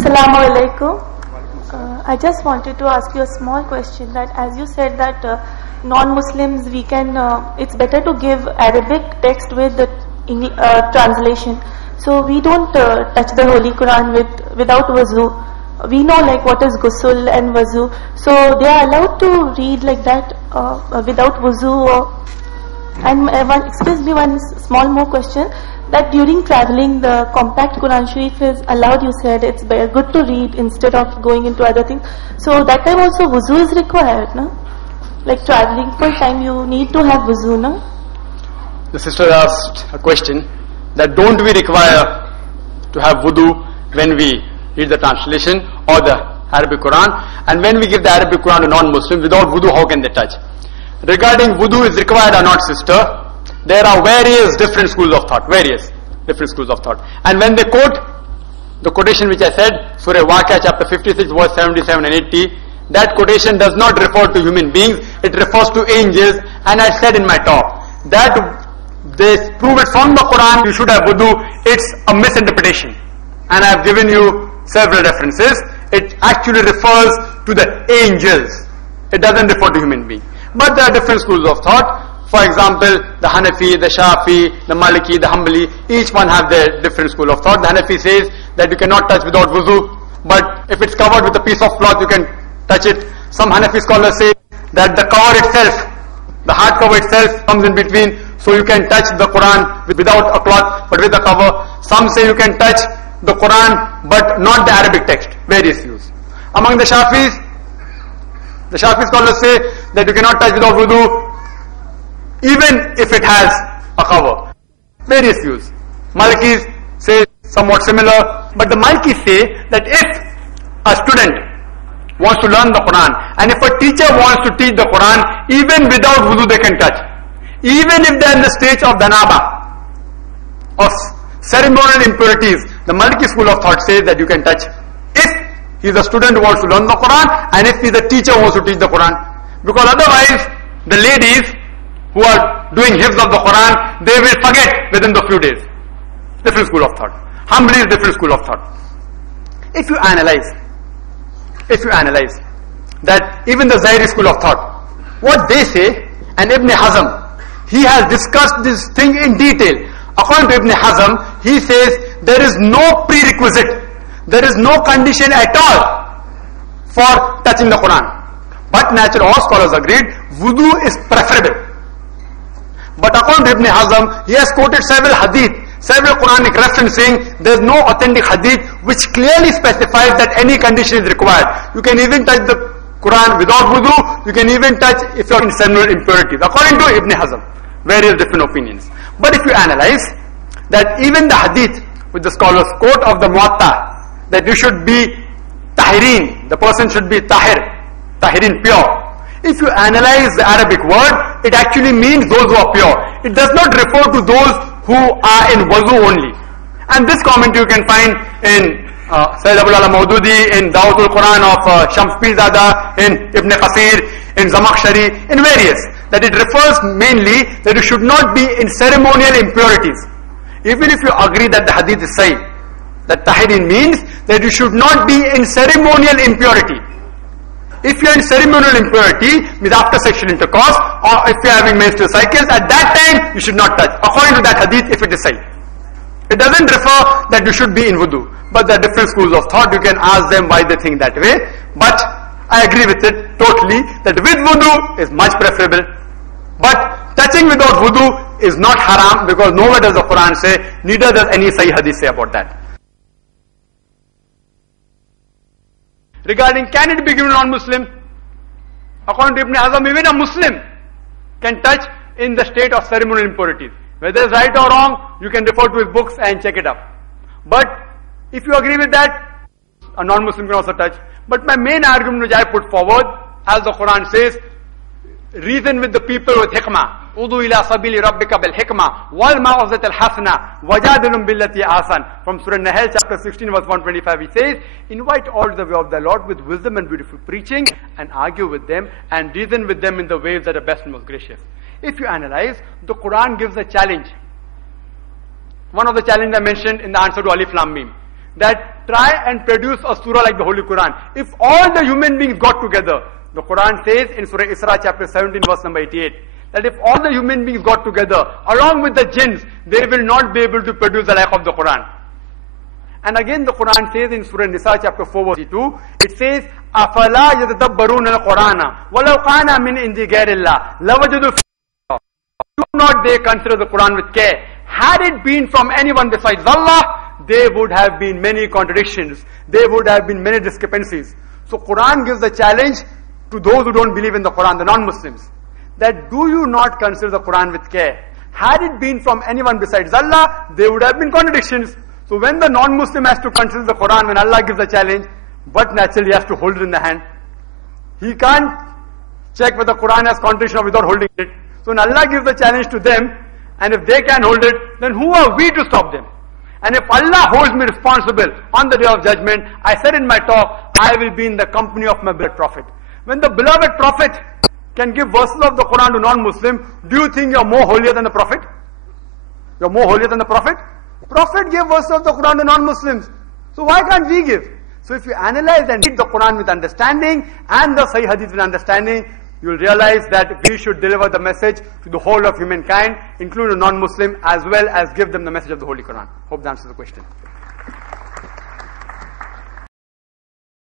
Assalamu alaikum. I just wanted to ask you a small question, that as you said that non-Muslims, we can, it's better to give Arabic text with the translation. So we don't touch the Holy Quran without wuzu. We know like what is ghusl and wuzu. So they are allowed to read like that without wuzu. Excuse me, one small more question. That during traveling, the compact Quran Sharif is allowed, you said it's good to read instead of going into other things. So that time also wuzu is required, no? Like traveling for time, you need to have wuzu, no? The sister asked a question that don't we require to have wudu when we read the translation or the Arabic Quran, and when we give the Arabic Quran to non-Muslims, without wudu, how can they touch? Regarding wudu is required or not, sister, there are various different schools of thought, and when they quote the quotation which I said, Surah Waqiah chapter 56 verse 77 and 80, that quotation does not refer to human beings, it refers to angels. And I said in my talk that they prove it from the Quran, you should have wudu, it's a misinterpretation, and I have given you several references. It actually refers to the angels, it doesn't refer to human beings. But there are different schools of thought. For example, the Hanafi, the Shafi, the Maliki, the Hanbali, each one have their different school of thought. The Hanafi says that you cannot touch without wuzu, but if it's covered with a piece of cloth, you can touch it. Some Hanafi scholars say that the cover itself, the hard cover itself comes in between, so you can touch the Quran without a cloth, but with the cover. Some say you can touch the Quran, but not the Arabic text. Various views. Among the Shafi scholars say that you cannot touch without wudu, even if it has a cover. Various views. Malikis say somewhat similar, but the Malikis say that if a student wants to learn the Quran, and if a teacher wants to teach the Quran, even without wudu they can touch. Even if they are in the stage of danaba, of ceremonial impurities, the Maliki school of thought says that you can touch. If he is a student who wants to learn the Quran, and if he is a teacher who wants to teach the Quran. Because otherwise, the ladies who are doing hifz of the Quran, they will forget within the few days. Different school of thought. Hanbali is different school of thought. If you analyze that even the Zahiri school of thought, what they say, and Ibn Hazm, he has discussed this thing in detail. According to Ibn Hazm, he says there is no prerequisite, there is no condition at all for touching the Quran. But naturally all scholars agreed, wudu is preferable. But according to Ibn Hazm, he has quoted several hadith, several Quranic references saying there is no authentic hadith which clearly specifies that any condition is required. You can even touch the Quran without wudu, you can even touch if you are in ceremonial impurities. According to Ibn Hazm, various different opinions. But if you analyze that even the hadith with the scholars quote of the Muwatta, that you should be tahirin, the person should be tahirin, pure. If you analyze the Arabic word, it actually means those who are pure. It does not refer to those who are in wuzu only. And this comment you can find in Sayyid Abul Ala Maududi, in Dawud al-Quran of Shams Pirzada, in Ibn Qasir, in Zamakhshari, in various. That it refers mainly that you should not be in ceremonial impurities. Even if you agree that the hadith is sahih, that tahirin means that you should not be in ceremonial impurity. If you are in ceremonial impurity, means after sexual intercourse, or if you are having menstrual cycles, at that time you should not touch, according to that hadith, if it is sahih. It doesn't refer that you should be in wudu. But there are different schools of thought, you can ask them why they think that way. But I agree with it totally, that with wudu is much preferable. But touching without wudu is not haram, because nowhere does the Quran say, neither does any sahih hadith say about that. Regarding can it be given non-Muslim, according to Ibn Hazm, even a Muslim can touch in the state of ceremonial impurities. Whether it's right or wrong, you can refer to his books and check it up. But if you agree with that, a non-Muslim can also touch. But my main argument which I put forward, as the Quran says, reason with the people with hikmah. Udu ila sabili rabbika bil hikmah wal ma'uzat al hasana wajadilum billati asan. From Surah Nahl chapter 16 verse 125 he says, invite all to the way of the Lord with wisdom and beautiful preaching, and argue with them and reason with them in the ways that are best and most gracious. If you analyze, the Quran gives a challenge. One of the challenges I mentioned in the answer to Alif Lam Mim, that try and produce a surah like the Holy Quran. If all the human beings got together, the Quran says in Surah Isra chapter 17 verse number 88, that if all the human beings got together, along with the jinns, they will not be able to produce the like of the Quran. And again the Quran says in Surah Nisa chapter 4 verse 2, it says, أَفَلَا يَتَدَبَّرُونَ الْقُرْآنَ وَلَوْ كَانَ مِنْ عِنْدِ غَيْرِ اللَّهِ لَوَجَدُوا فِيهِ. Do not they consider the Quran with care? Had it been from anyone besides Allah, there would have been many contradictions. There would have been many discrepancies. So Quran gives the challenge to those who don't believe in the Quran, the non-Muslims, that do you not consider the Quran with care? Had it been from anyone besides Allah, there would have been contradictions. So when the non-Muslim has to consider the Quran, when Allah gives the challenge, but naturally he has to hold it in the hand. He can't check whether the Quran has contradiction or without holding it. So when Allah gives the challenge to them, and if they can hold it, then who are we to stop them? And if Allah holds me responsible on the day of judgment, I said in my talk, I will be in the company of my beloved Prophet. When the beloved Prophet can give verses of the Quran to non-Muslim, do you think you're more holier than the Prophet? You're more holier than the Prophet? Prophet gave verses of the Quran to non-Muslims. So why can't we give? So if you analyze and read the Quran with understanding and the Sahih Hadith with understanding, you will realize that we should deliver the message to the whole of humankind, including non-Muslim, as well as give them the message of the Holy Quran. Hope that answers the question.